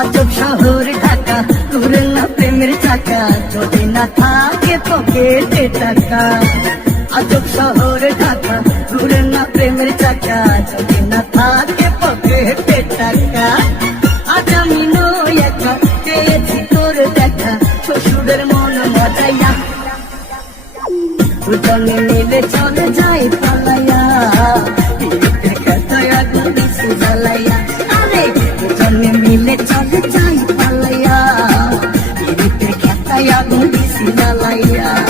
আজব শহর ঢাকা ঘুরে না প্রেমের চাকা যদি না থাকে পকেটে টাকা আজব শহর ঢাকা ঘুরে না প্রেমের চাকা, যদি না থাকে পকেটে টাকা। আজ আমি নই একা, পেয়েছি তোর দেখা, শ্বশুরের মন মজাইয়া। দুজনে মিলে চলে যাই পালাইয়া। কাতায় আগুন দিছি জ্বালাইয়া। আরে, দুজনে মিলে চলে যাই পালাইয়া। ইটের আগুন দিছি জ্বালাইয়া।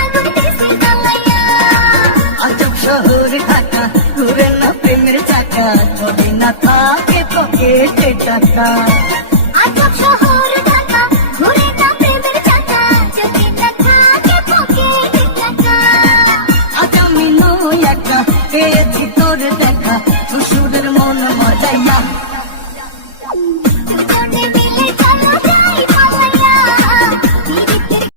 আগুন দিছি জ্বালাইয়া আজব শহর ঢাকা ঘুরে না প্রেমের চাকা যদি না থাকে পকেটে টাকা একা পেয়েছি তোর দেখা শ্বশুরের মন মজাইয়া।